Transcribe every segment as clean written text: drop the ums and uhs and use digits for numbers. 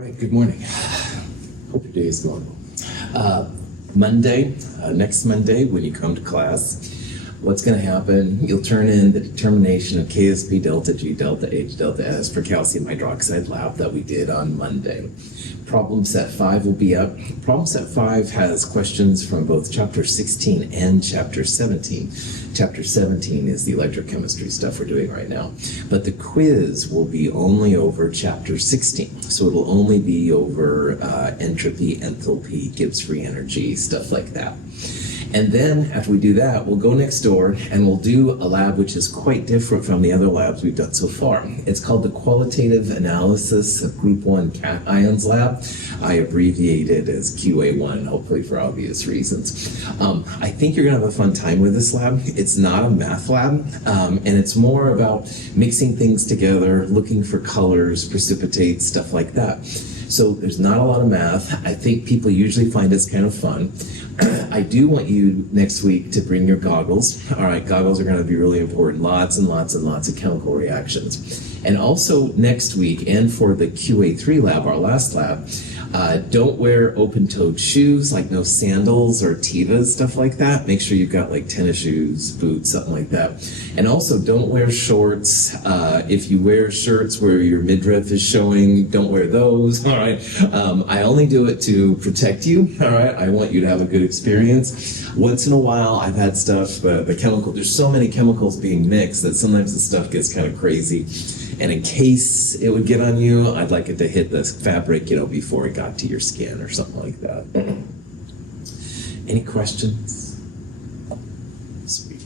All right, good morning. Hope your day is going well. Next Monday, when you come to class, what's going to happen, you'll turn in the determination of KSP delta G delta H delta S for calcium hydroxide lab that we did on Monday. Problem set 5 will be up. Problem set 5 has questions from both chapter 16 and chapter 17. Chapter 17 is the electrochemistry stuff we're doing right now. But the quiz will be only over chapter 16. So it'll only be over entropy, enthalpy, Gibbs free energy, stuff like that. And then after we do that, we'll go next door and we'll do a lab which is quite different from the other labs we've done so far. It's called the Qualitative Analysis of Group 1 Cations Lab. I abbreviate it as QA1, hopefully for obvious reasons. I think you're going to have a fun time with this lab. It's not a math lab, and it's more about mixing things together, looking for colors, precipitate, stuff like that. So there's not a lot of math. I think people usually find this kind of fun. I do want you next week to bring your goggles. All right, goggles are going to be really important. Lots and lots and lots of chemical reactions. And also next week, and for the QA3 lab, our last lab, don't wear open-toed shoes, like no sandals or Tevas, stuff like that. Make sure you've got like tennis shoes, boots, something like that. And also don't wear shorts. If you wear shirts where your midriff is showing, don't wear those, all right? I only do it to protect you, all right? I want you to have a good experience. Once in a while, I've had stuff, the chemical, there's so many chemicals being mixed that sometimes the stuff gets kind of crazy. And in case it would get on you, I'd like it to hit the fabric, before it got to your skin or something like that. Any questions? Sweet.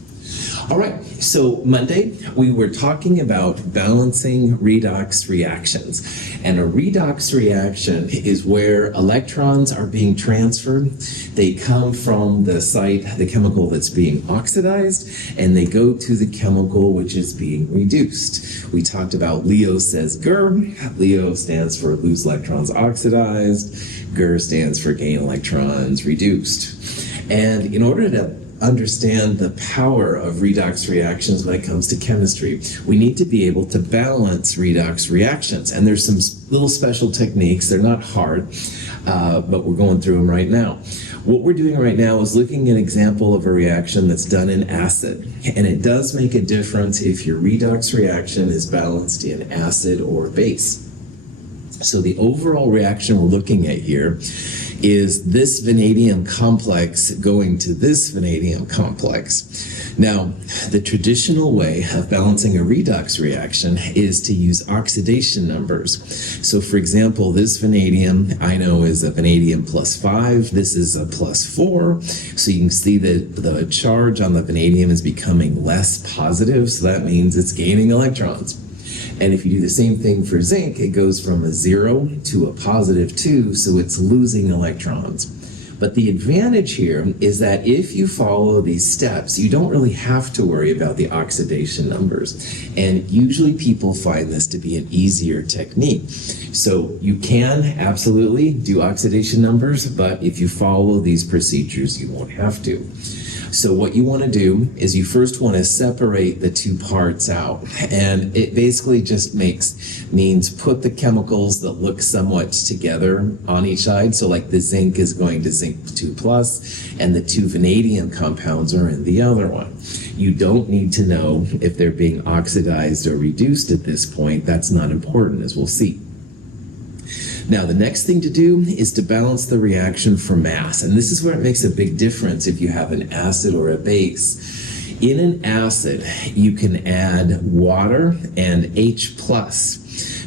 All right, so Monday, we were talking about balancing redox reactions. And a redox reaction is where electrons are being transferred. They come from the site, the chemical that's being oxidized, and they go to the chemical which is being reduced. We talked about Leo says GER. Leo stands for lose electrons oxidized. GER stands for gain electrons reduced. And in order to understand the power of redox reactions when it comes to chemistry, we need to be able to balance redox reactions. And there's some little special techniques. They're not hard, but we're going through them right now. What we're doing right now is looking at an example of a reaction that's done in acid. And it does make a difference if your redox reaction is balanced in acid or base. So the overall reaction we're looking at here is this vanadium complex going to this vanadium complex. Now, the traditional way of balancing a redox reaction is to use oxidation numbers. So for example, this vanadium I know is a vanadium +5, this is a +4. So you can see that the charge on the vanadium is becoming less positive, so that means it's gaining electrons. And if you do the same thing for zinc, it goes from a 0 to a +2, so it's losing electrons. But the advantage here is that if you follow these steps, you don't really have to worry about the oxidation numbers. And usually people find this to be an easier technique. So you can absolutely do oxidation numbers, but if you follow these procedures, you won't have to. So what you want to do is you first want to separate the two parts out. And it basically just means put the chemicals that look somewhat together on each side. So like the zinc is going to zinc 2+, and the two vanadium compounds are in the other one. You don't need to know if they're being oxidized or reduced at this point. That's not important, as we'll see. Now, the next thing to do is to balance the reaction for mass. And this is where it makes a big difference if you have an acid or a base. In an acid, you can add water and H+,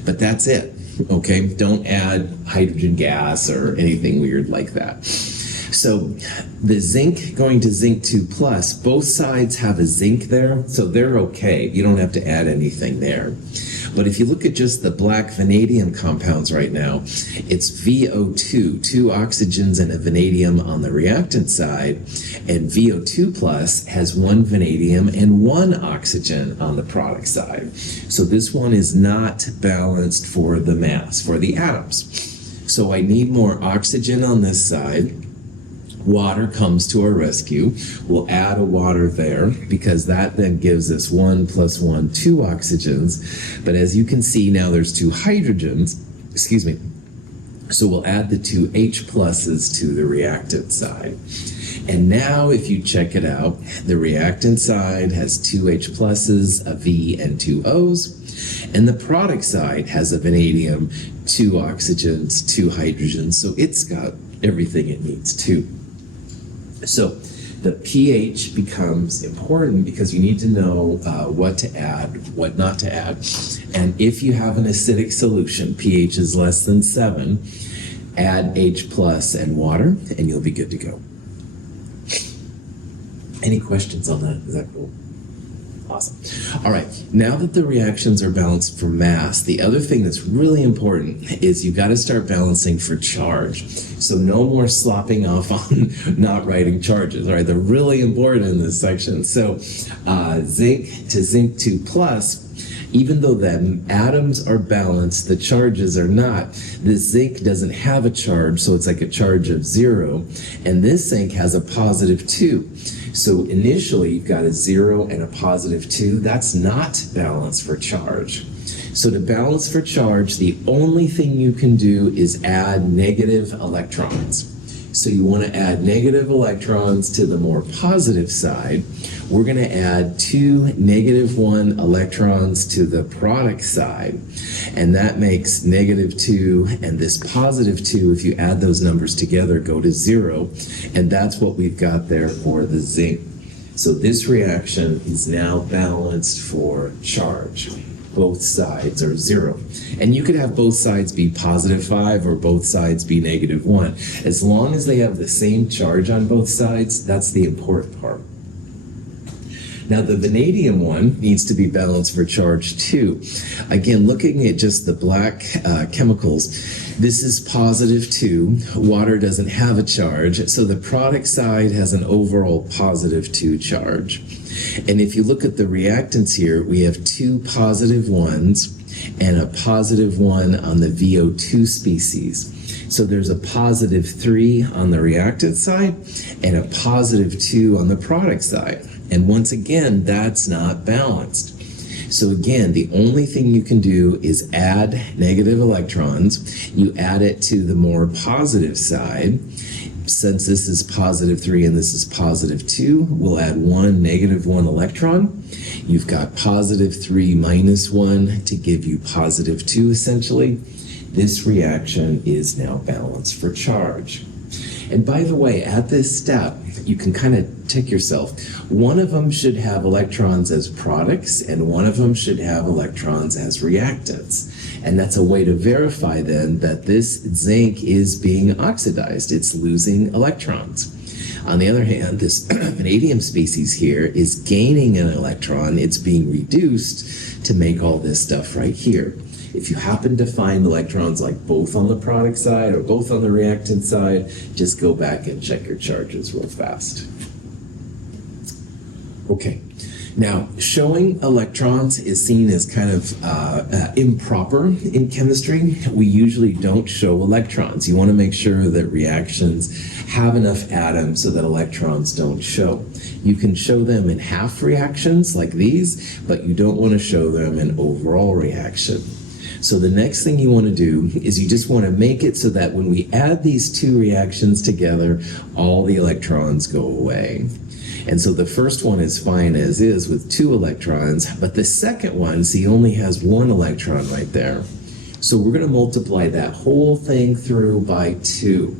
but that's it, okay? Don't add hydrogen gas or anything weird like that. So the zinc going to zinc 2+, both sides have a zinc there, so they're okay. You don't have to add anything there. But if you look at just the black vanadium compounds right now, it's VO2, 2 oxygens and a vanadium on the reactant side, and VO2+ has 1 vanadium and 1 oxygen on the product side. So this one is not balanced for the mass, for the atoms. So I need more oxygen on this side. Water comes to our rescue. We'll add a water there because that then gives us 1 + 1, 2 oxygens. But as you can see now, there's 2 hydrogens, So we'll add the two H pluses to the reactant side. And now if you check it out, the reactant side has two H pluses, a V, and two O's. And the product side has a vanadium, two oxygens, two hydrogens. So it's got everything it needs too. So the pH becomes important because you need to know what to add, what not to add. And if you have an acidic solution, pH is less than 7, add H plus and water, and you'll be good to go. Any questions on that? Is that cool? Awesome. All right, now that the reactions are balanced for mass, the other thing that's really important is you've got to start balancing for charge. So no more slopping off on not writing charges, all right? They're really important in this section. So zinc to zinc 2 plus, even though the atoms are balanced, the charges are not. This zinc doesn't have a charge, so it's like a charge of 0. And this zinc has a positive 2. So initially, you've got a 0 and a positive 2. That's not balanced for charge. So to balance for charge, the only thing you can do is add negative electrons. So you want to add negative electrons to the more positive side. We're going to add 2 -1 electrons to the product side. And that makes -2, and this +2, if you add those numbers together, go to 0. And that's what we've got there for the zinc. So this reaction is now balanced for charge. Both sides are 0. And you could have both sides be +5 or both sides be -1. As long as they have the same charge on both sides, that's the important part. Now the vanadium one needs to be balanced for charge too. Again, looking at just the black chemicals, this is +2. Water doesn't have a charge, so the product side has an overall +2 charge. And if you look at the reactants here, we have 2 +1s and a +1 on the VO2 species. So there's a +3 on the reactant side and a +2 on the product side. And once again, that's not balanced. So again, the only thing you can do is add negative electrons. You add it to the more positive side. Since this is +3 and this is +2, we'll add one -1 electron. You've got +3 -1 to give you +2 essentially. This reaction is now balanced for charge. And by the way, at this step, you can kind of tick yourself. One of them should have electrons as products, and one of them should have electrons as reactants. And that's a way to verify then that this zinc is being oxidized. It's losing electrons. On the other hand, this vanadium species here is gaining an electron. It's being reduced to make all this stuff right here. If you happen to find electrons like both on the product side or both on the reactant side, just go back and check your charges real fast. Okay, now showing electrons is seen as kind of improper in chemistry. We usually don't show electrons. You want to make sure that reactions have enough atoms so that electrons don't show. You can show them in half reactions like these, but you don't want to show them in overall reaction. So the next thing you want to do is you just want to make it so that when we add these two reactions together, all the electrons go away. And so the first one is fine as is with 2 electrons, but the second one, see, only has 1 electron right there. So we're going to multiply that whole thing through by 2.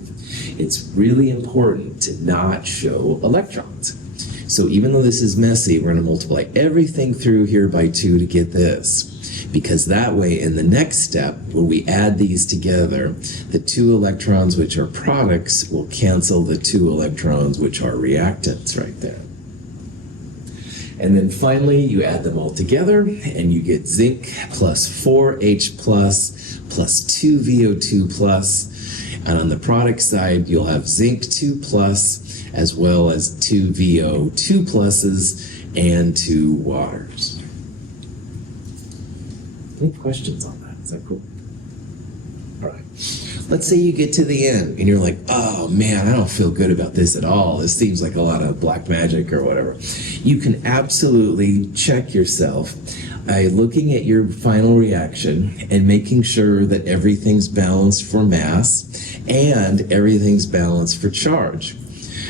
It's really important to not show electrons. So even though this is messy, we're going to multiply everything through here by 2 to get this. Because that way, in the next step, when we add these together, the 2 electrons, which are products, will cancel the 2 electrons, which are reactants right there. And then finally, you add them all together, and you get zinc plus 4H plus 2 VO2 plus. And on the product side, you'll have zinc 2 plus, as well as 2 VO2 pluses and 2 waters. Any questions on that? Is that cool? All right. Let's say you get to the end and you're like, oh man, I don't feel good about this at all. This seems like a lot of black magic or whatever. You can absolutely check yourself by looking at your final reaction and making sure that everything's balanced for mass and everything's balanced for charge.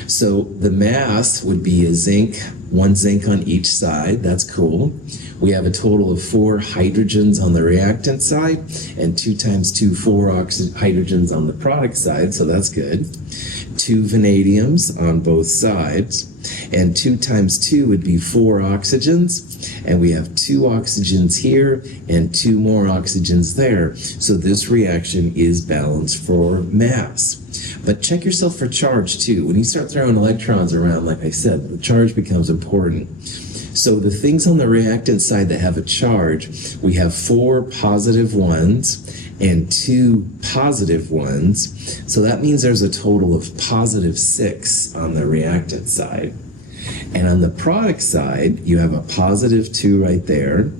So the mass would be a zinc, 1 zinc on each side. That's cool. We have a total of 4 hydrogens on the reactant side and 2 times 2, 4 hydrogens on the product side. So that's good. 2 vanadiums on both sides. And 2 times 2 would be 4 oxygens. And we have 2 oxygens here and 2 more oxygens there. So this reaction is balanced for mass. But check yourself for charge too. When you start throwing electrons around, like I said, the charge becomes important. So the things on the reactant side that have a charge, we have 4 positive ones and 2 positive ones. So that means there's a total of positive 6 on the reactant side. And on the product side, you have a positive 2 right there,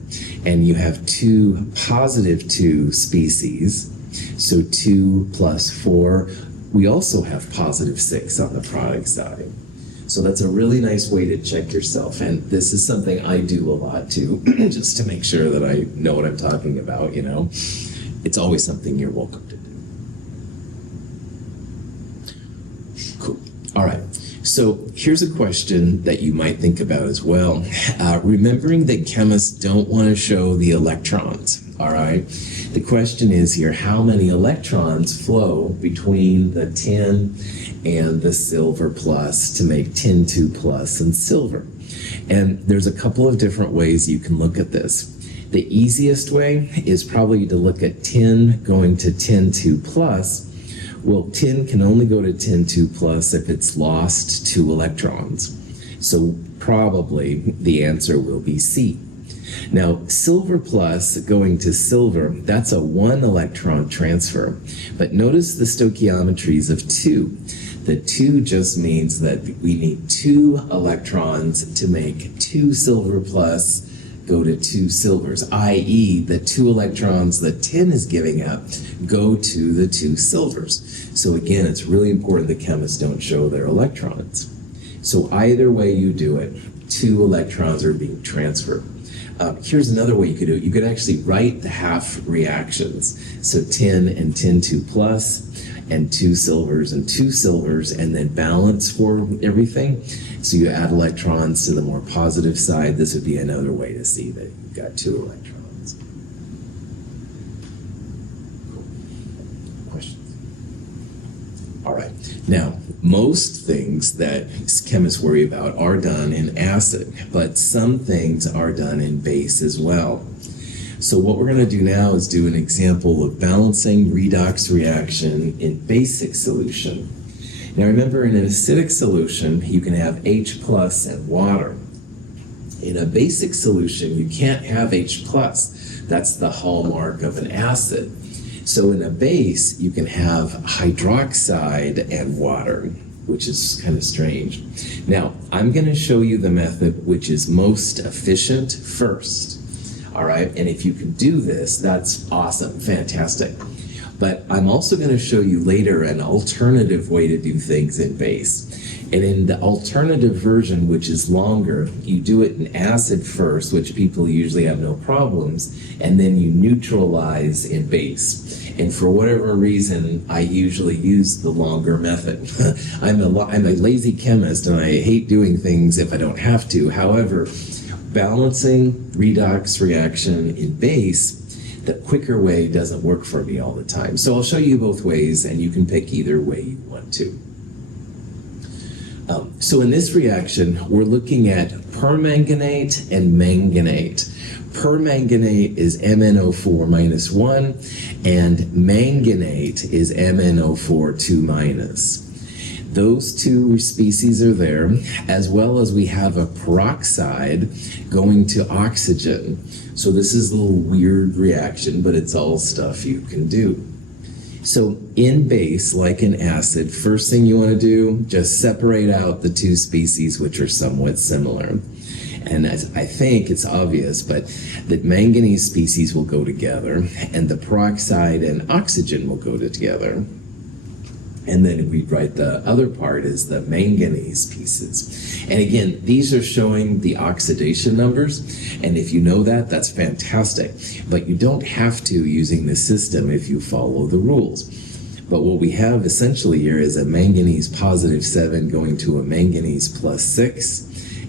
and you have 2 positive 2 species. So 2 plus 4. We also have positive 6 on the product side. So that's a really nice way to check yourself. And this is something I do a lot too, just to make sure that I know what I'm talking about, you know. It's always something you're welcome to do. Cool. All right. So here's a question that you might think about as well. Remembering that chemists don't want to show the electrons, all right? The question is here, how many electrons flow between the tin and the silver plus to make tin 2 plus and silver? And there's a couple of different ways you can look at this. The easiest way is probably to look at tin going to tin 2 plus. Well, tin can only go to tin 2 plus if it's lost 2 electrons. So probably the answer will be C. Now, silver plus going to silver, that's a 1 electron transfer. But notice the stoichiometries of 2. The 2 just means that we need 2 electrons to make 2 silver plus go to 2 silvers, i.e. the 2 electrons that tin is giving up go to the 2 silvers. So again, it's really important that chemists don't show their electrons. So either way you do it, 2 electrons are being transferred. Here's another way you could do it. You could actually write the half reactions. So tin and tin 2 plus, and 2 silvers and 2 silvers, and then balance for everything. So you add electrons to the more positive side. This would be another way to see that you've got 2 electrons. Cool. Questions? All right. Now, most things that chemists worry about are done in acid, but some things are done in base as well. So what we're going to do now is do an example of balancing redox reaction in basic solution. Now remember, in an acidic solution, you can have H plus and water. In a basic solution, you can't have H plus. That's the hallmark of an acid. So in a base, you can have hydroxide and water, which is kind of strange. Now, I'm going to show you the method which is most efficient first. All right, and if you can do this, that's awesome, fantastic. But I'm also going to show you later an alternative way to do things in base. And in the alternative version, which is longer, you do it in acid first, which people usually have no problems, and then you neutralize in base. And for whatever reason, I usually use the longer method. I'm a lazy chemist, and I hate doing things if I don't have to. However, balancing redox reaction in base, the quicker way doesn't work for me all the time. So I'll show you both ways, and you can pick either way you want to. So in this reaction, we're looking at permanganate and manganate. Permanganate is MnO4 minus 1, and manganate is MnO4 2 minus. Those 2 species are there, as well as we have a peroxide going to oxygen. So this is a little weird reaction, but it's all stuff you can do. So in base, like in acid, first thing you want to do, just separate out the 2 species which are somewhat similar. and I think it's obvious, but that manganese species will go together, and the peroxide and oxygen will go together. And then we write the other part is the manganese pieces. And again, these are showing the oxidation numbers. And if you know that, that's fantastic. But you don't have to using this system if you follow the rules. But what we have essentially here is a manganese +7 going to a manganese +6.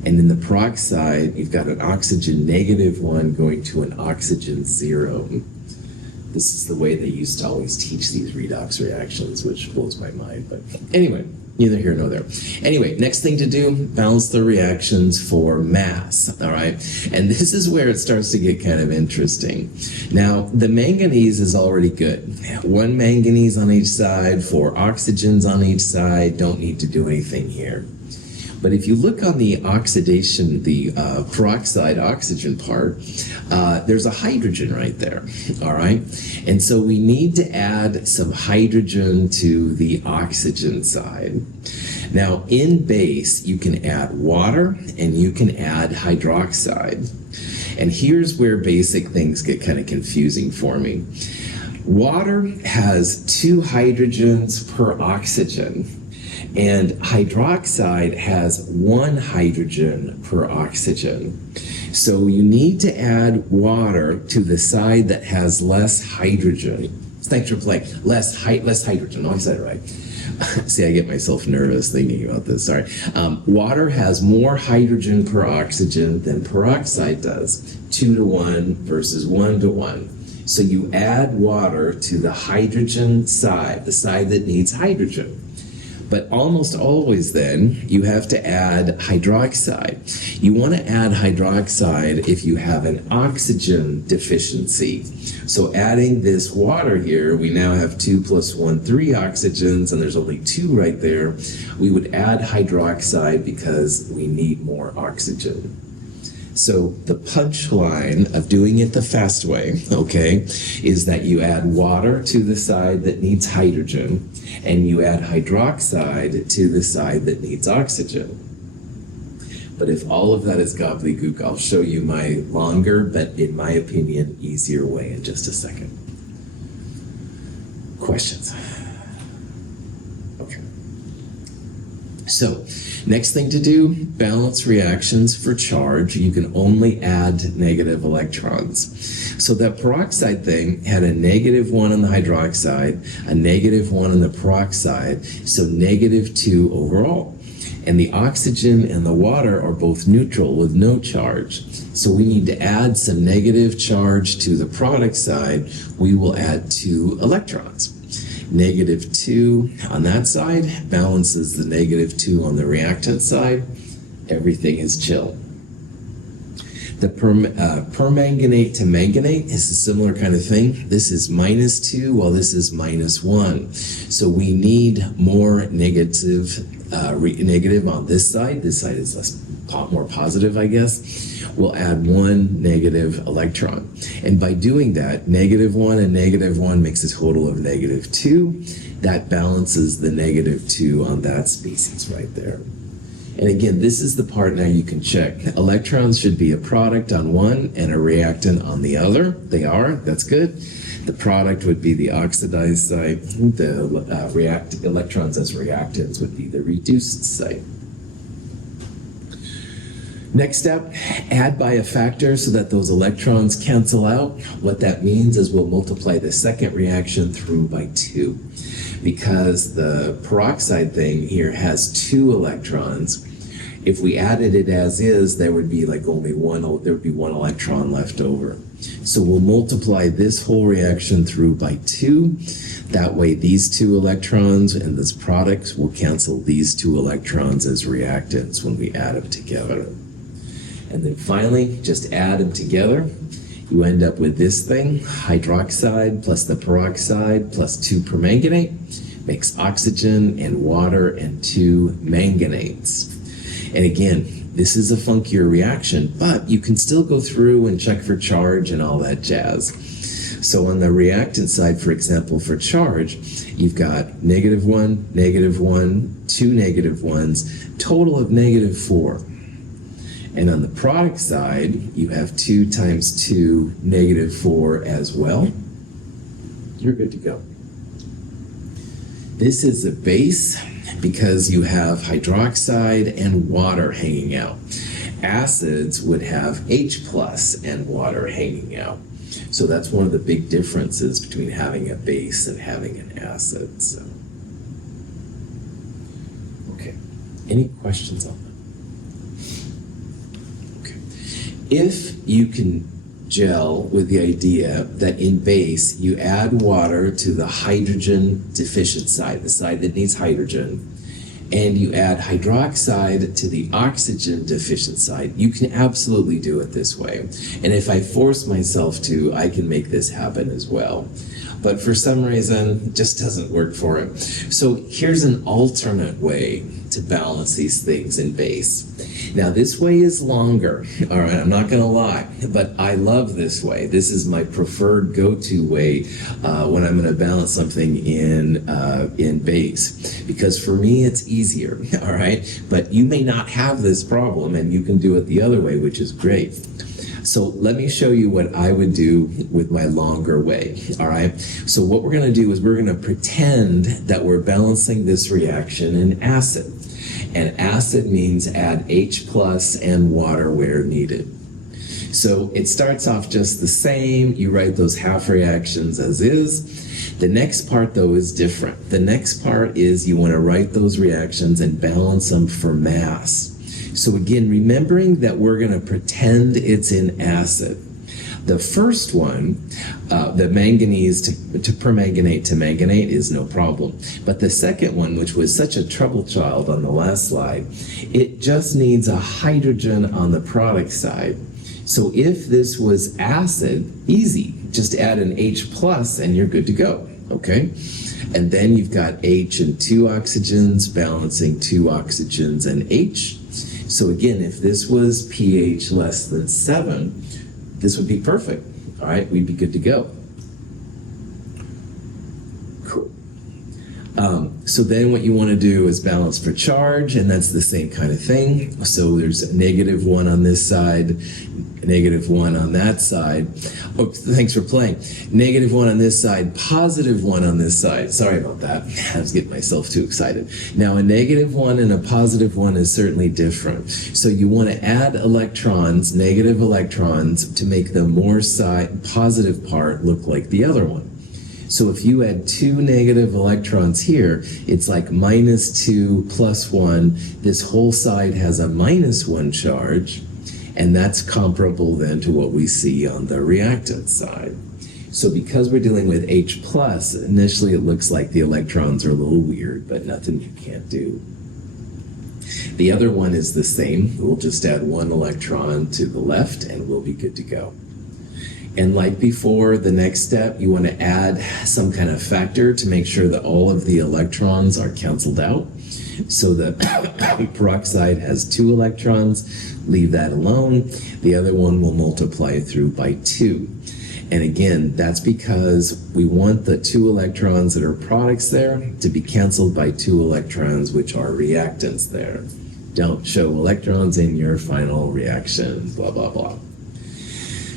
And in the peroxide, you've got an oxygen -1 going to an oxygen 0. This is the way they used to always teach these redox reactions, which blows my mind. But anyway, neither here nor there. Anyway, next thing to do, balance the reactions for mass, all right? And this is where it starts to get kind of interesting. Now, the manganese is already good. 1 manganese on each side, 4 oxygens on each side, don't need to do anything here. But if you look on the oxidation, the peroxide oxygen part, there's a hydrogen right there, all right? And so we need to add some hydrogen to the oxygen side. Now, in base, you can add water and you can add hydroxide. And here's where basic things get kind of confusing for me. Water has 2 hydrogens per oxygen. And hydroxide has 1 hydrogen per oxygen. So you need to add water to the side that has less hydrogen. Thanks for playing. Less hydrogen. Oh, I said it right. See, I get myself nervous thinking about this. Sorry. Water has more hydrogen per oxygen than peroxide does. 2 to 1 versus 1 to 1. So you add water to the hydrogen side, the side that needs hydrogen. But almost always then, you have to add hydroxide. You want to add hydroxide if you have an oxygen deficiency. So adding this water here, we now have 2 + 1, 3 oxygens, and there's only 2 right there. We would add hydroxide because we need more oxygen. So the punchline of doing it the fast way, okay, is that you add water to the side that needs hydrogen, and you add hydroxide to the side that needs oxygen. But if all of that is gobbledygook, I'll show you my longer, but in my opinion, easier way in just a second. Questions? Okay. So, next thing to do, balance reactions for charge. You can only add negative electrons. So that peroxide thing had a -1 on the hydroxide, a -1 on the peroxide, so -2 overall. And the oxygen and the water are both neutral with no charge. So we need to add some negative charge to the product side. We will add 2 electrons. -2 on that side balances the -2 on the reactant side. Everything is chill. The permanganate to manganate is a similar kind of thing. This is -2 while this is -1. So we need more negative on this side. This side is more positive, I guess. We'll add 1 negative electron. And by doing that, -1 and -1 makes a total of -2. That balances the -2 on that species right there. And again, this is the part now you can check. Electrons should be a product on one and a reactant on the other. They are, that's good. The product would be the oxidized site. The electrons as reactants would be the reduced site. Next step, add by a factor so that those electrons cancel out. What that means is we'll multiply the second reaction through by 2. Because the peroxide thing here has 2 electrons, if we added it as is, there would be like only there would be 1 electron left over. So we'll multiply this whole reaction through by 2. That way these 2 electrons and this product will cancel these 2 electrons as reactants when we add them together. And then finally, just add them together. You end up with this thing, hydroxide plus the peroxide plus 2 permanganate makes oxygen and water and 2 manganates. And again, this is a funkier reaction, but you can still go through and check for charge and all that jazz. So on the reactant side, for example, for charge, you've got -1, -1, 2 -1s, total of -4. And on the product side, you have 2 times 2, -4 as well. You're good to go. This is a base because you have hydroxide and water hanging out. Acids would have H plus and water hanging out. So that's one of the big differences between having a base and having an acid. So, okay. Any questions on that? Okay. If you can gel with the idea that in base you add water to the hydrogen deficient side, the side that needs hydrogen, and you add hydroxide to the oxygen deficient side, you can absolutely do it this way. And if I force myself to, I can make this happen as well. But for some reason, it just doesn't work for it. So here's an alternate way to balance these things in base. Now this way is longer, all right, I'm not gonna lie, but I love this way. This is my preferred go-to way when I'm gonna balance something in base. Because for me, it's easier, all right? But you may not have this problem and you can do it the other way, which is great. So let me show you what I would do with my longer way, all right? So what we're gonna do is we're gonna pretend that we're balancing this reaction in acid. And acid means add H plus and water where needed. So it starts off just the same. You write those half reactions as is. The next part though is different. The next part is you wanna write those reactions and balance them for mass. So again, remembering that we're going to pretend it's in acid. The first one, the manganese to permanganate to manganate is no problem. But the second one, which was such a trouble child on the last slide, it just needs a hydrogen on the product side. So if this was acid, easy, just add an H plus and you're good to go, okay? And then you've got H and 2 oxygens balancing 2 oxygens and H. So again, if this was pH less than 7, this would be perfect. All right, we'd be good to go. Cool. So then what you want to do is balance for charge, and that's the same kind of thing. So there's a -1 on this side, -1 on that side. Oh, thanks for playing. -1 on this side, +1 on this side. Sorry about that. I was getting myself too excited. Now a -1 and a +1 is certainly different. So you want to add electrons, negative electrons, to make the more positive part look like the other one. So if you add 2 negative electrons here, it's like -2 +1. This whole side has a -1 charge, and that's comparable then to what we see on the reactant side. So because we're dealing with H plus, initially it looks like the electrons are a little weird, but nothing you can't do. The other one is the same. We'll just add 1 electron to the left and we'll be good to go. And like before, the next step, you want to add some kind of factor to make sure that all of the electrons are canceled out. So the peroxide has 2 electrons, leave that alone. The other one will multiply through by 2. And again, that's because we want the 2 electrons that are products there to be canceled by 2 electrons, which are reactants there. Don't show electrons in your final reaction, blah, blah, blah.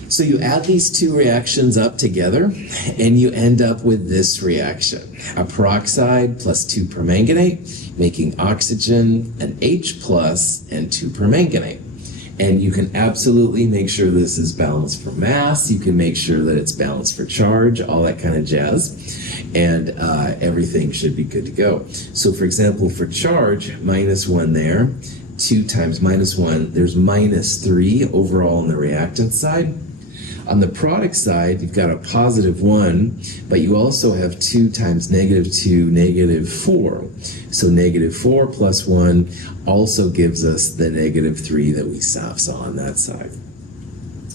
So you add these 2 reactions up together, and you end up with this reaction. A peroxide plus 2 permanganate, making oxygen, an H plus, and 2 permanganate. And you can absolutely make sure this is balanced for mass. You can make sure that it's balanced for charge, all that kind of jazz. And everything should be good to go. So for example, for charge, -1 there, 2 times -1, there's -3 overall on the reactant side. On the product side, you've got a +1, but you also have 2 times -2, -4. So -4 plus 1 also gives us the -3 that we saw on that side.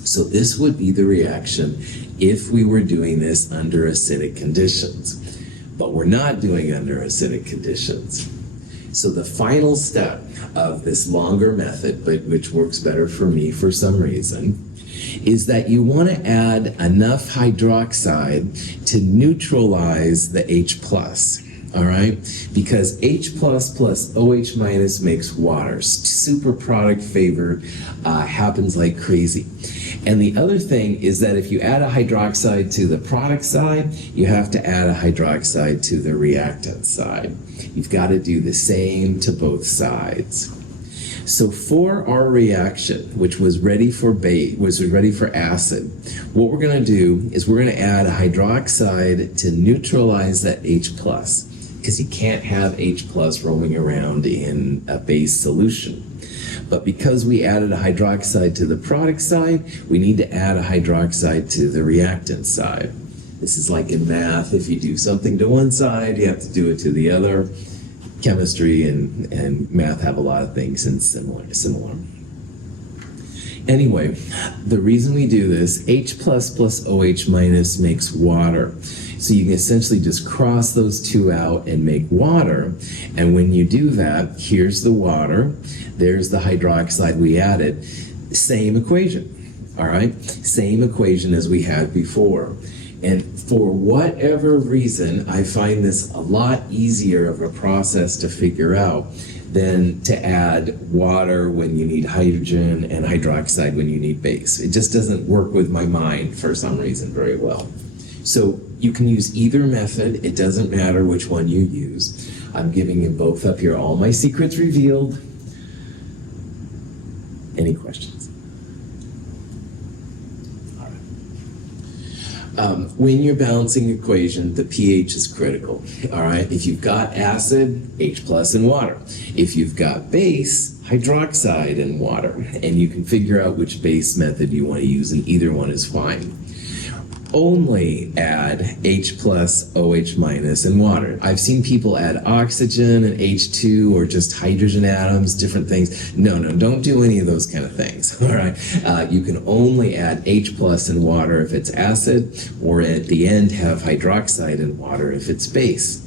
So this would be the reaction if we were doing this under acidic conditions. But we're not doing under acidic conditions. So the final step of this longer method, but which works better for me for some reason, is that you want to add enough hydroxide to neutralize the H plus. all right? Because H plus OH minus makes water. Super product favored, happens like crazy. And the other thing is that if you add a hydroxide to the product side, you have to add a hydroxide to the reactant side. You've got to do the same to both sides. So for our reaction, which was ready for acid, what we're going to do is we're going to add a hydroxide to neutralize that H plus, because you can't have H plus roaming around in a base solution. But because we added a hydroxide to the product side, we need to add a hydroxide to the reactant side. This is like in math. If you do something to one side, you have to do it to the other. Chemistry and math have a lot of things in similar. Anyway, the reason we do this, H plus OH minus makes water. So you can essentially just cross those two out and make water. And when you do that, here's the water. There's the hydroxide we added. Same equation, all right? Same equation as we had before. And for whatever reason, I find this a lot easier of a process to figure out than to add water when you need hydrogen and hydroxide when you need base. It just doesn't work with my mind for some reason very well. So you can use either method. It doesn't matter which one you use. I'm giving you both up here. All my secrets revealed. Any questions? When you're balancing equation, the pH is critical, all right? If you've got acid, H plus and water. If you've got base, hydroxide and water. And you can figure out which base method you want to use, and either one is fine. Only add H plus, OH minus, and water. I've seen people add oxygen and H2 or just hydrogen atoms, different things. No, don't do any of those kind of things, all right? You can only add H plus and water if it's acid, or at the end have hydroxide and water if it's base.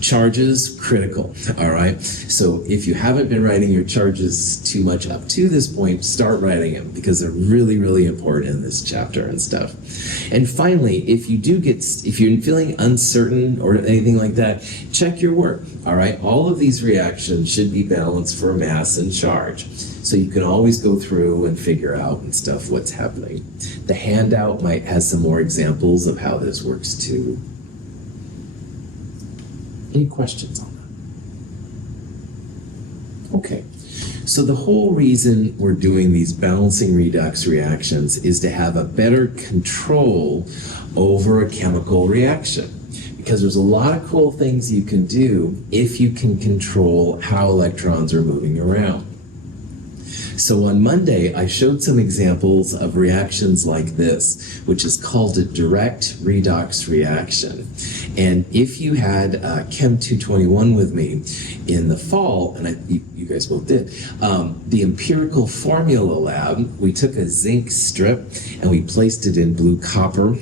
Charges, critical, all right? So if you haven't been writing your charges too much up to this point, start writing them, because they're really, really important in this chapter and stuff. And finally, if you're feeling uncertain or anything like that, check your work, all right? All of these reactions should be balanced for mass and charge. So you can always go through and figure out and stuff what's happening. The handout might have some more examples of how this works too. Any questions on that? Okay, so the whole reason we're doing these balancing redox reactions is to have a better control over a chemical reaction. Because there's a lot of cool things you can do if you can control how electrons are moving around. So on Monday, I showed some examples of reactions like this, which is called a direct redox reaction. And if you had Chem 221 with me in the fall, and you guys both did, the empirical formula lab, we took a zinc strip and we placed it in blue copper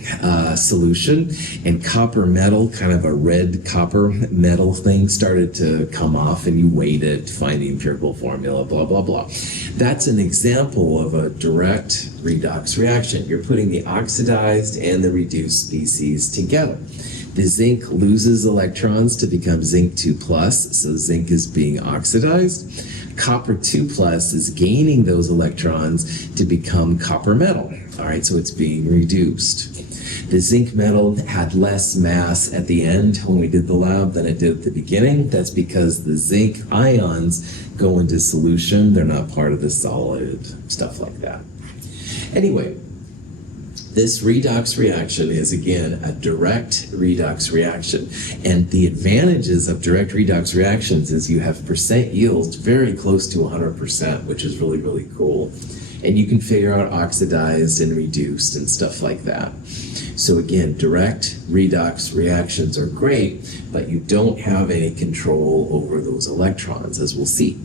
solution, and copper metal, kind of a red copper metal thing, started to come off, and you weighed it to find the empirical formula, blah, blah, blah. That's an example of a direct redox reaction. You're putting the oxidized and the reduced species together. The zinc loses electrons to become zinc 2+, so zinc is being oxidized. Copper 2+ is gaining those electrons to become copper metal. All right, so it's being reduced. The zinc metal had less mass at the end when we did the lab than it did at the beginning. That's because the zinc ions go into solution. They're not part of the solid, stuff like that. Anyway, this redox reaction is, again, a direct redox reaction. And the advantages of direct redox reactions is you have percent yields very close to 100%, which is really, really cool. And you can figure out oxidized and reduced and stuff like that. So again, direct redox reactions are great, but you don't have any control over those electrons, as we'll see.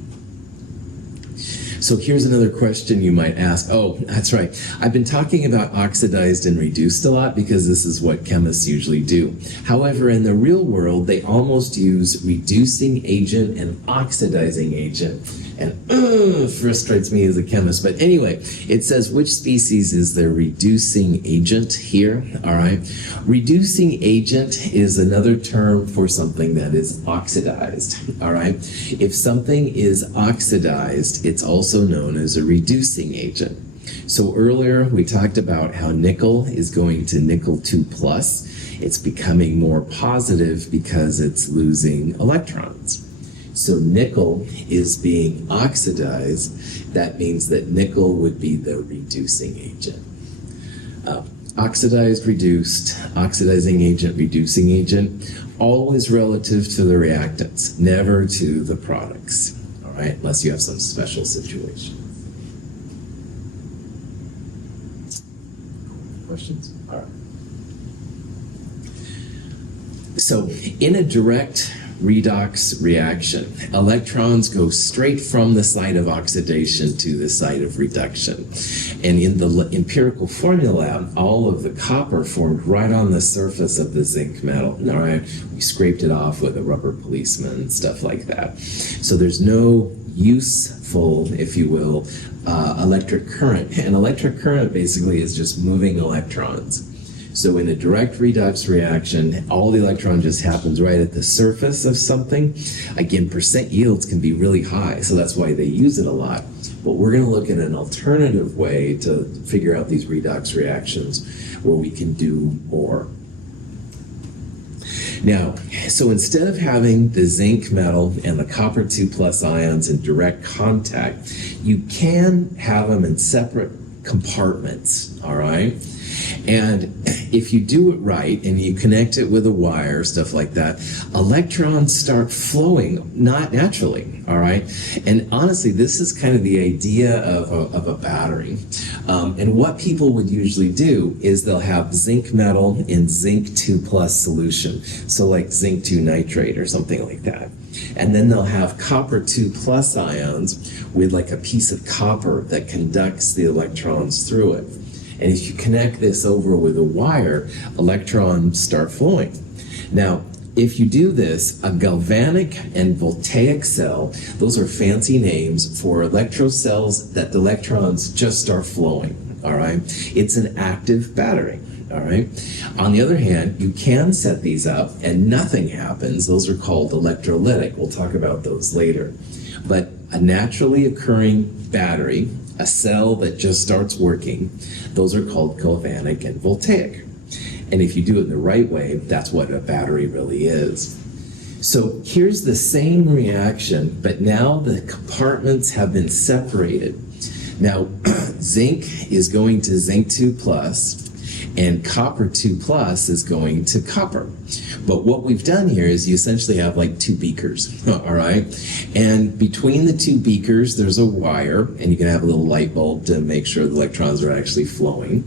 So here's another question you might ask. Oh, that's right. I've been talking about oxidized and reduced a lot because this is what chemists usually do. However, in the real world, they almost use reducing agent and oxidizing agent. and frustrates me as a chemist. But anyway, it says which species is the reducing agent here, all right? Reducing agent is another term for something that is oxidized, all right? If something is oxidized, it's also known as a reducing agent. So earlier we talked about how nickel is going to nickel 2 plus. It's becoming more positive because it's losing electrons. So nickel is being oxidized. That means that nickel would be the reducing agent. Oxidized, reduced, oxidizing agent, reducing agent, always relative to the reactants, never to the products, all right, unless you have some special situation. Questions? All right. So in a direct redox reaction, electrons go straight from the site of oxidation to the site of reduction. And in the empirical formula, all of the copper formed right on the surface of the zinc metal. All right, we scraped it off with a rubber policeman, stuff like that. So there's no useful, if you will, electric current. And electric current basically is just moving electrons. So in a direct redox reaction, all the electron just happens right at the surface of something. Again, percent yields can be really high, so that's why they use it a lot. But we're going to look at an alternative way to figure out these redox reactions where we can do more. Now, so instead of having the zinc metal and the copper 2 plus ions in direct contact, you can have them in separate compartments, all right? And if you do it right and you connect it with a wire, stuff like that, electrons start flowing, not naturally, all right? And honestly, this is kind of the idea of a battery. And what people would usually do is they'll have zinc metal in zinc 2 plus solution, so like zinc 2 nitrate or something like that. And then they'll have copper 2 plus ions with like a piece of copper that conducts the electrons through it. And if you connect this over with a wire, electrons start flowing. Now, if you do this, a galvanic and voltaic cell, those are fancy names for electrocells that the electrons just start flowing, all right? It's an active battery, all right? On the other hand, you can set these up and nothing happens. Those are called electrolytic. We'll talk about those later. But a naturally occurring battery, a cell that just starts working, those are called galvanic and voltaic. And if you do it the right way, that's what a battery really is. So here's the same reaction, but now the compartments have been separated. Now, zinc is going to zinc 2 plus, and copper 2 plus is going to copper. But what we've done here is you essentially have like two beakers, all right? And between the two beakers, there's a wire, and you can have a little light bulb to make sure the electrons are actually flowing.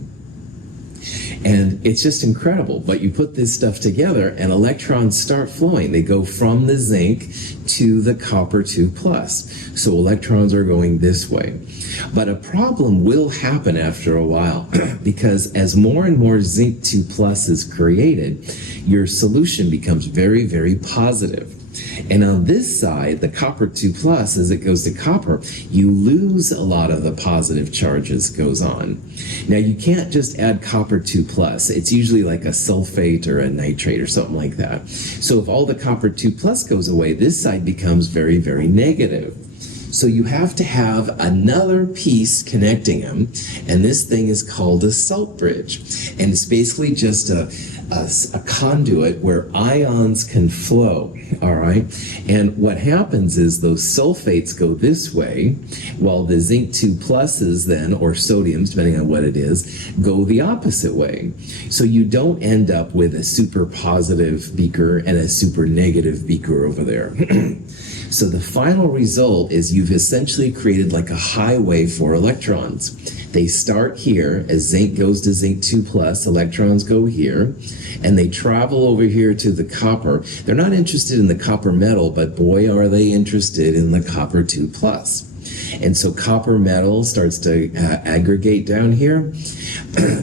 And it's just incredible. But you put this stuff together and electrons start flowing. They go from the zinc to the copper 2 plus. So electrons are going this way. But a problem will happen after a while because as more and more zinc 2 plus is created, your solution becomes very, very positive. And on this side, the copper 2 plus, as it goes to copper, you lose a lot of the positive charges goes on. Now, you can't just add copper 2 plus. It's usually like a sulfate or a nitrate or something like that. So if all the copper 2 plus goes away, this side becomes very, very negative. So you have to have another piece connecting them, and this thing is called a salt bridge. And it's basically just a conduit where ions can flow, all right? And what happens is those sulfates go this way, while the zinc 2 pluses then, or sodiums, depending on what it is, go the opposite way. So you don't end up with a super positive beaker and a super negative beaker over there. So the final result is you've essentially created like a highway for electrons. They start here, as zinc goes to zinc 2 plus, electrons go here, and they travel over here to the copper. They're not interested in the copper metal, but boy, are they interested in the copper 2 plus. And so copper metal starts to aggregate down here.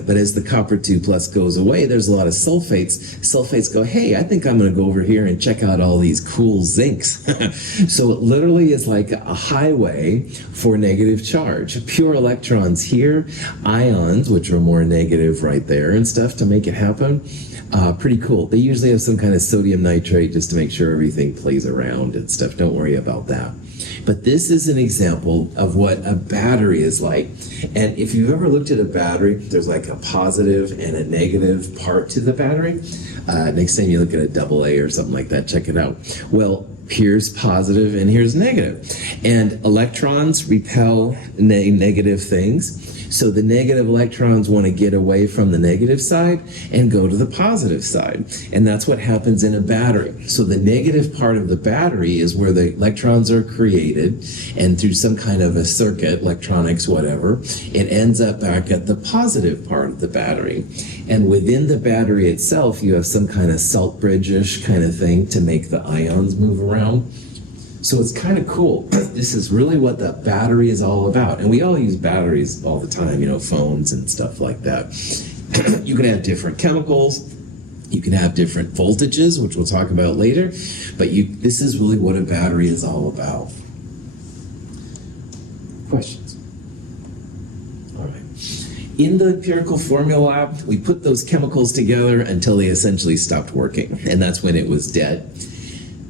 But as the copper 2 plus goes away, there's a lot of sulfates. Sulfates go, hey, I think I'm going to go over here and check out all these cool zincs. So it literally is like a highway for negative charge. Pure electrons here, ions, which are more negative right there and stuff to make it happen. Pretty cool. They usually have some kind of sodium nitrate just to make sure everything plays around and stuff. Don't worry about that. But this is an example of what a battery is like. And if you've ever looked at a battery, there's like a positive and a negative part to the battery. Next time you look at a AA or something like that, check it out. Well, here's positive and here's negative. And electrons repel negative things. So the negative electrons want to get away from the negative side and go to the positive side. And that's what happens in a battery. So the negative part of the battery is where the electrons are created, and through some kind of a circuit, electronics, whatever, it ends up back at the positive part of the battery. And within the battery itself, you have some kind of salt bridge-ish kind of thing to make the ions move around. So it's kind of cool. This is really what the battery is all about. And we all use batteries all the time, you know, phones and stuff like that. You can have different chemicals. You can have different voltages, which we'll talk about later. But this is really what a battery is all about. Questions? All right. In the empirical formula lab, we put those chemicals together until they essentially stopped working. And that's when it was dead.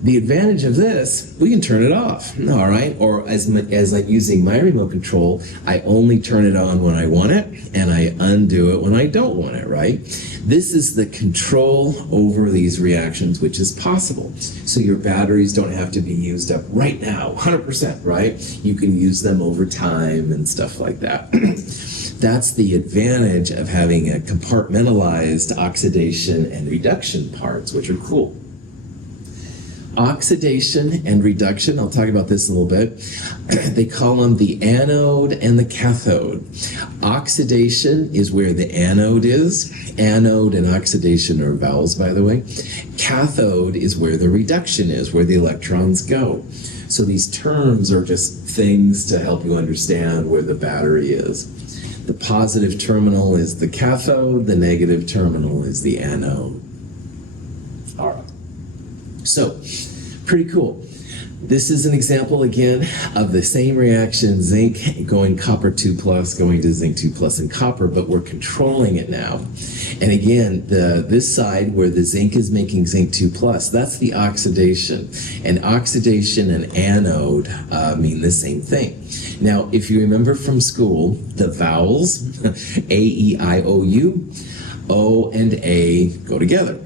The advantage of this, we can turn it off, all right? Or as like using my remote control, I only turn it on when I want it, and I undo it when I don't want it, right? This is the control over these reactions, which is possible. So your batteries don't have to be used up right now, 100%, right? You can use them over time and stuff like that. That's the advantage of having a compartmentalized oxidation and reduction parts, which are cool. Oxidation and reduction, I'll talk about this a little bit. They call them the anode and the cathode. Oxidation is where the anode is. Anode and oxidation are vowels, by the way. Cathode is where the reduction is, where the electrons go. So these terms are just things to help you understand where the battery is. The positive terminal is the cathode, the negative terminal is the anode. All right. So, pretty cool. This is an example, again, of the same reaction, zinc going copper 2 plus, going to zinc 2 plus in copper, but we're controlling it now. And again, this side where the zinc is making zinc 2 plus, that's the oxidation. And oxidation and anode mean the same thing. Now, if you remember from school, the vowels, A, E, I, O, U, O and A go together.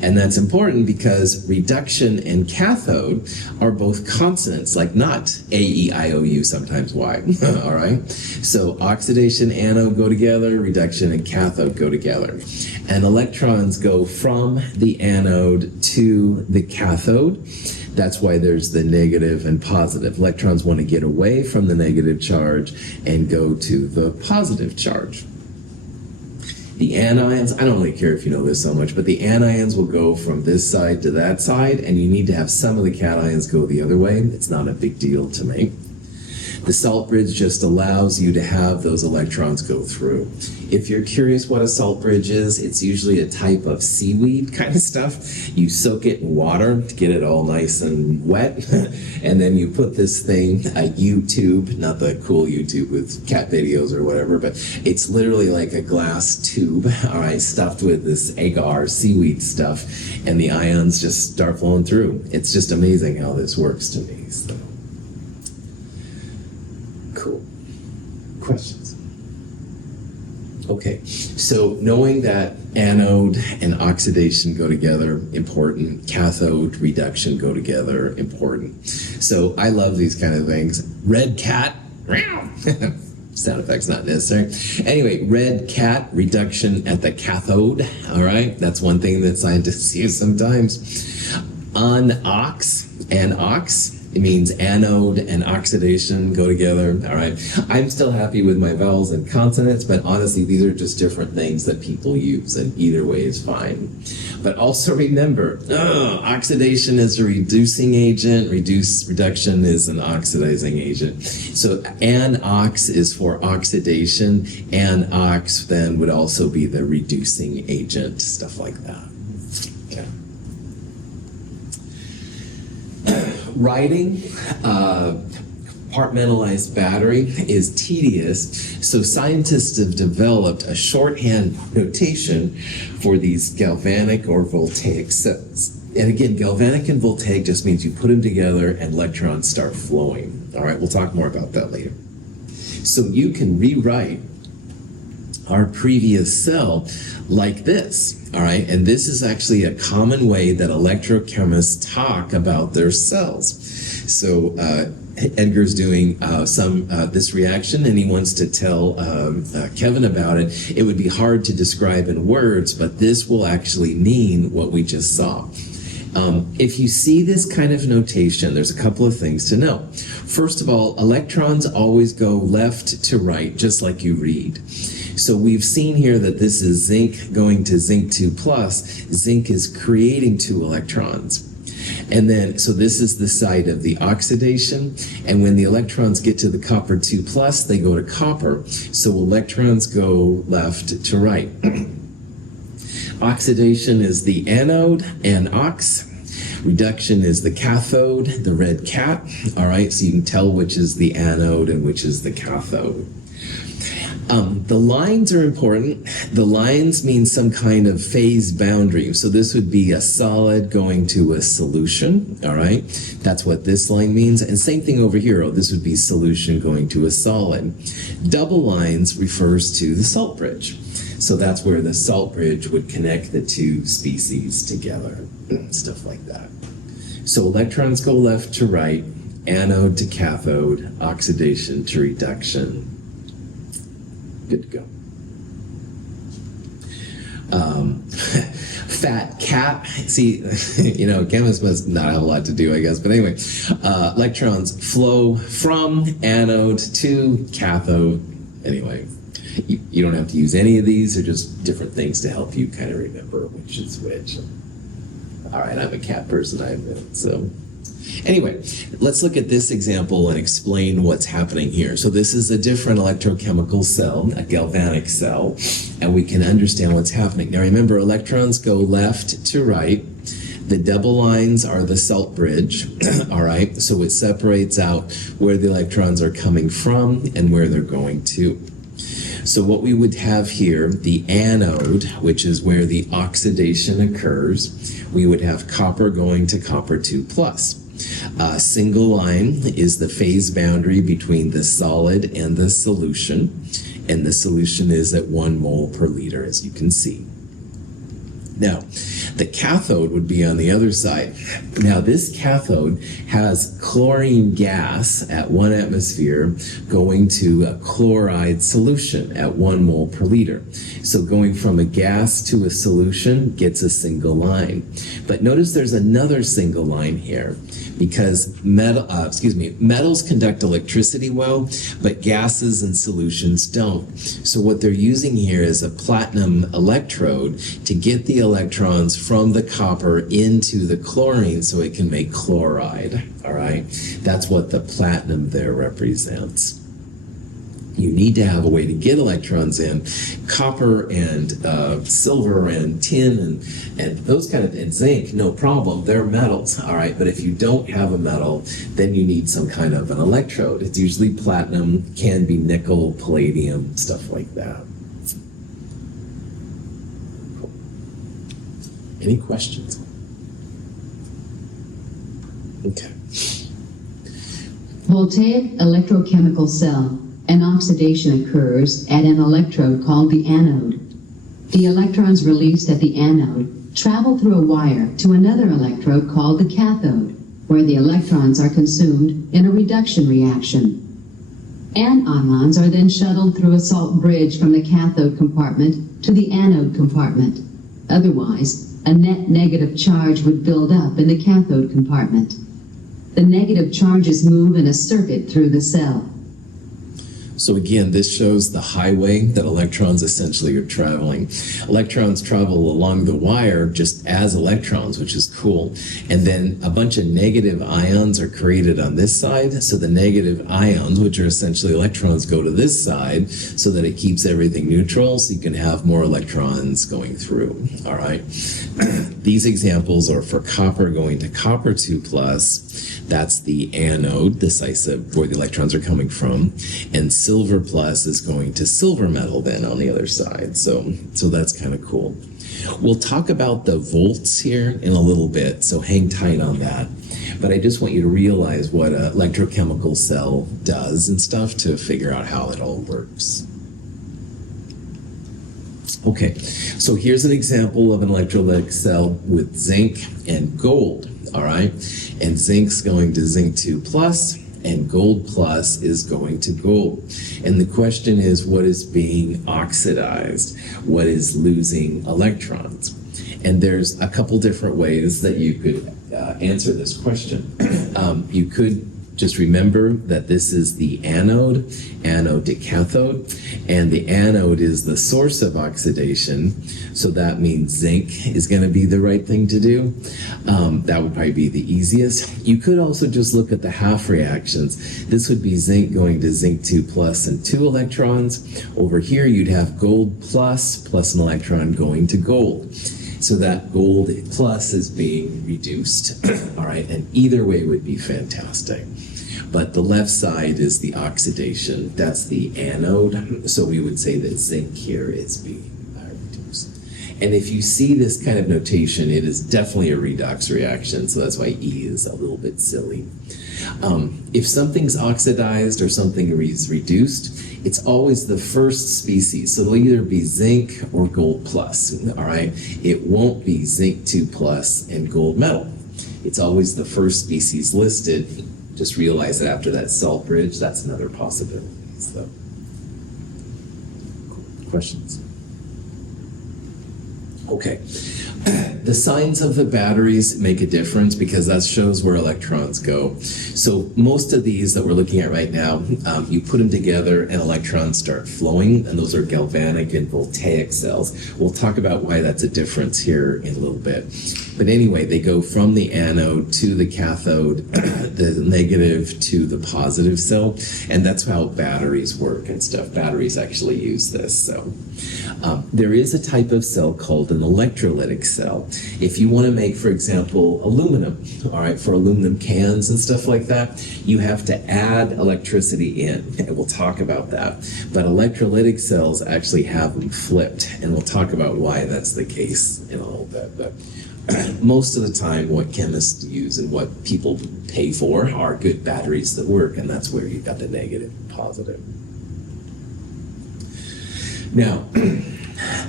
And that's important because reduction and cathode are both consonants, like not A, E, I, O, U, sometimes Y. All right? So oxidation, anode go together, reduction and cathode go together. And electrons go from the anode to the cathode. That's why there's the negative and positive. Electrons want to get away from the negative charge and go to the positive charge. The anions, I don't really care if you know this so much, but the anions will go from this side to that side, and you need to have some of the cations go the other way. It's not a big deal to make. The salt bridge just allows you to have those electrons go through. If you're curious what a salt bridge is, it's usually a type of seaweed kind of stuff. You soak it in water to get it all nice and wet, and then you put this thing, a U-tube, not the cool U-tube with cat videos or whatever, but it's literally like a glass tube, all right, stuffed with this agar, seaweed stuff, and the ions just start flowing through. It's just amazing how this works to me. So. Cool. Questions? Okay, so knowing that anode and oxidation go together, important. Cathode, reduction go together, important. So I love these kind of things. Red cat. Sound effects not necessary. Anyway, red cat, reduction at the cathode. All right, that's one thing that scientists use sometimes. On ox and ox. It means anode and oxidation go together. All right. I'm still happy with my vowels and consonants, but honestly, these are just different things that people use, and either way is fine. But also remember, oxidation is a reducing agent, reduction is an oxidizing agent. So anox is for oxidation, anox then would also be the reducing agent, stuff like that. Okay. Writing compartmentalized battery is tedious, so scientists have developed a shorthand notation for these galvanic or voltaic cells. And again, galvanic and voltaic just means you put them together and electrons start flowing. All right, we'll talk more about that later. So you can rewrite our previous cell like this, all right? And this is actually a common way that electrochemists talk about their cells. So Edgar's doing this reaction, and he wants to tell Kevin about it. It would be hard to describe in words, but this will actually mean what we just saw. If you see this kind of notation, there's a couple of things to know. First of all, electrons always go left to right, just like you read. So we've seen here that this is zinc going to zinc 2 plus. Zinc is creating 2 electrons. And then, so this is the site of the oxidation. And when the electrons get to the copper 2 plus, they go to copper. So electrons go left to right. Oxidation is the anode, anox. Reduction is the cathode, the red cat. All right, so you can tell which is the anode and which is the cathode. The lines are important. The lines mean some kind of phase boundary. So this would be a solid going to a solution, all right? That's what this line means. And same thing over here. This would be solution going to a solid. Double lines refers to the salt bridge. So that's where the salt bridge would connect the 2 species together, stuff like that. So electrons go left to right, anode to cathode, oxidation to reduction. Good to go. Fat cat. See, you know, chemists must not have a lot to do, I guess. But anyway, electrons flow from anode to cathode. Anyway, you don't have to use any of these. They're just different things to help you kind of remember which is which. All right, I'm a cat person, I admit. So anyway, let's look at this example and explain what's happening here. So this is a different electrochemical cell, a galvanic cell, and we can understand what's happening. Now remember, electrons go left to right. The double lines are the salt bridge, all right? So it separates out where the electrons are coming from and where they're going to. So what we would have here, the anode, which is where the oxidation occurs, we would have copper going to copper 2 plus. Single line is the phase boundary between the solid and the solution, and the solution is at 1 mole per liter, as you can see. Now, the cathode would be on the other side. Now, this cathode has chlorine gas at 1 atmosphere going to a chloride solution at 1 mole per liter. So going from a gas to a solution gets a single line. But notice there's another single line here, because metals conduct electricity well, but gases and solutions don't. So what they're using here is a platinum electrode to get the electrons from the copper into the chlorine so it can make chloride, all right? That's what the platinum there represents. You need to have a way to get electrons in. Copper and silver and tin and those kind of, and zinc, no problem. They're metals, all right? But if you don't have a metal, then you need some kind of an electrode. It's usually platinum, can be nickel, palladium, stuff like that. Cool. Any questions? Okay. Voltaic electrochemical cell. An oxidation occurs at an electrode called the anode. The electrons released at the anode travel through a wire to another electrode called the cathode, where the electrons are consumed in a reduction reaction. Anions are then shuttled through a salt bridge from the cathode compartment to the anode compartment. Otherwise, a net negative charge would build up in the cathode compartment. The negative charges move in a circuit through the cell. So again, this shows the highway that electrons essentially are traveling. Electrons travel along the wire just as electrons, which is cool. And then a bunch of negative ions are created on this side. So the negative ions, which are essentially electrons, go to this side so that it keeps everything neutral so you can have more electrons going through. All right. These examples are for copper going to copper 2 plus. That's the anode, the side where the electrons are coming from. And silver plus is going to silver metal then on the other side. So that's kind of cool. We'll talk about the volts here in a little bit, so hang tight on that. But I just want you to realize what an electrochemical cell does and stuff to figure out how it all works. Okay, so here's an example of an electrolytic cell with zinc and gold, all right? And zinc's going to zinc 2 plus, and gold plus is going to gold. And the question is, what is being oxidized? What is losing electrons? And there's a couple different ways that you could answer this question. You could just remember that this is the anode to cathode, and the anode is the source of oxidation, so that means zinc is going to be the right thing to do. That would probably be the easiest. You could also just look at the half reactions. This would be zinc going to zinc 2 plus and 2 electrons. Over here you'd have gold plus an electron going to gold. So that gold plus is being reduced, all right, and either way would be fantastic. But the left side is the oxidation, that's the anode, so we would say that zinc here is being reduced. And if you see this kind of notation, it is definitely a redox reaction, so that's why E is a little bit silly. If something's oxidized or something is reduced, it's always the first species. So it'll either be zinc or gold plus, all right? It won't be zinc 2 plus and gold metal. It's always the first species listed. Just realize that after that cell bridge, that's another possibility. So, questions? Okay. The signs of the batteries make a difference because that shows where electrons go. So most of these that we're looking at right now, you put them together and electrons start flowing, and those are galvanic and voltaic cells. We'll talk about why that's a difference here in a little bit. But anyway, they go from the anode to the cathode, the negative to the positive cell, and that's how batteries work and stuff. Batteries actually use this. So there is a type of cell called an electrolytic cell. If you want to make, for example, aluminum, all right, for aluminum cans and stuff like that, you have to add electricity in, and we'll talk about that. But electrolytic cells actually have them flipped, and we'll talk about why that's the case in a little bit. But most of the time, what chemists use and what people pay for are good batteries that work, and that's where you've got the negative and positive. Now,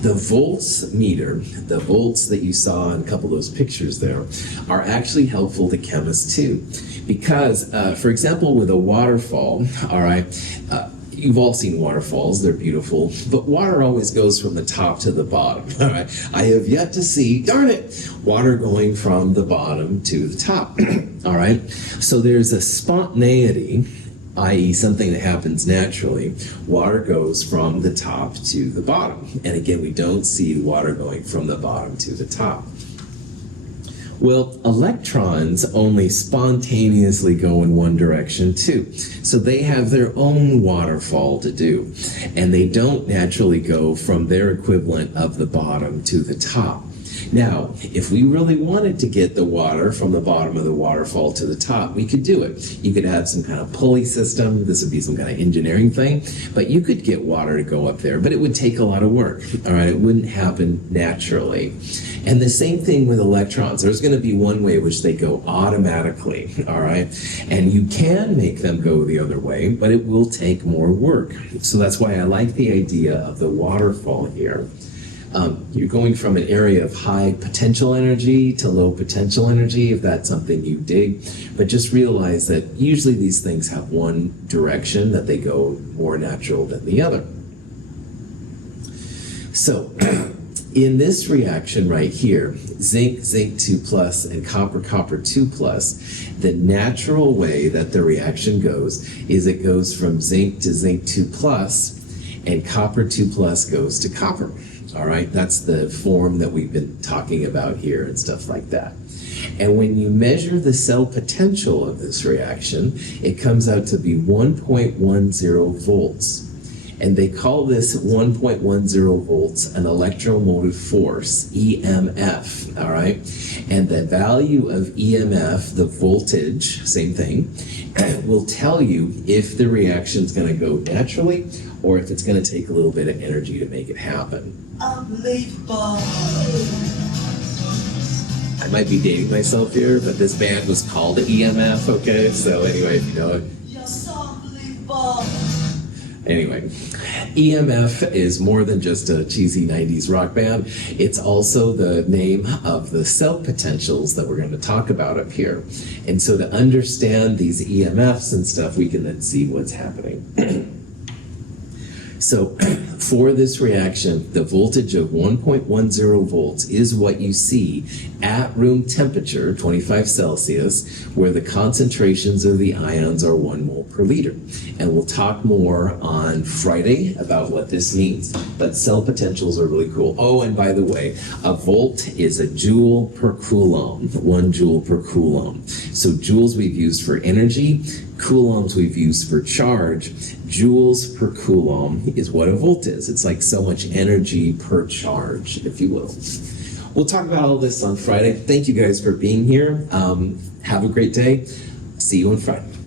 the volts meter, the volts that you saw in a couple of those pictures there, are actually helpful to chemists too. Because, for example, with a waterfall, all right, you've all seen waterfalls, they're beautiful, but water always goes from the top to the bottom, all right? I have yet to see, darn it, water going from the bottom to the top, all right? So there's a spontaneity, i.e. something that happens naturally. Water goes from the top to the bottom. And again, we don't see water going from the bottom to the top. Well, electrons only spontaneously go in one direction too. So they have their own waterfall to do. And they don't naturally go from their equivalent of the bottom to the top. Now, if we really wanted to get the water from the bottom of the waterfall to the top, we could do it. You could have some kind of pulley system. This would be some kind of engineering thing. But you could get water to go up there, but it would take a lot of work. All right, it wouldn't happen naturally. And the same thing with electrons. There's going to be one way which they go automatically, all right? And you can make them go the other way, but it will take more work. So that's why I like the idea of the waterfall here. You're going from an area of high potential energy to low potential energy, if that's something you dig. But just realize that usually these things have one direction, that they go more natural than the other. So In this reaction right here, zinc, zinc 2 plus, and copper, copper 2 plus, the natural way that the reaction goes is it goes from zinc to zinc 2 plus, and copper 2 plus goes to copper. All right, that's the form that we've been talking about here and stuff like that. And when you measure the cell potential of this reaction, it comes out to be 1.10 volts. And they call this 1.10 volts an electromotive force, EMF, all right? And the value of EMF, the voltage, same thing, will tell you if the reaction's gonna go naturally or if it's gonna take a little bit of energy to make it happen. Unbelievable. I might be dating myself here, but this band was called EMF, okay? So anyway, if you know it. You're so unbelievable. Anyway, EMF is more than just a cheesy 90s rock band. It's also the name of the cell potentials that we're going to talk about up here. And so to understand these EMFs and stuff, we can then see what's happening. So for this reaction, the voltage of 1.10 volts is what you see at room temperature, 25 Celsius, where the concentrations of the ions are 1 mole per liter. And we'll talk more on Friday about what this means. But cell potentials are really cool. Oh, and by the way, a volt is a joule per coulomb, 1 joule per coulomb. So joules we've used for energy, coulombs we've used for charge. Joules per coulomb is what a volt is. It's like so much energy per charge, if you will. We'll talk about all this on Friday. Thank you guys for being here. Have a great day. See you on Friday.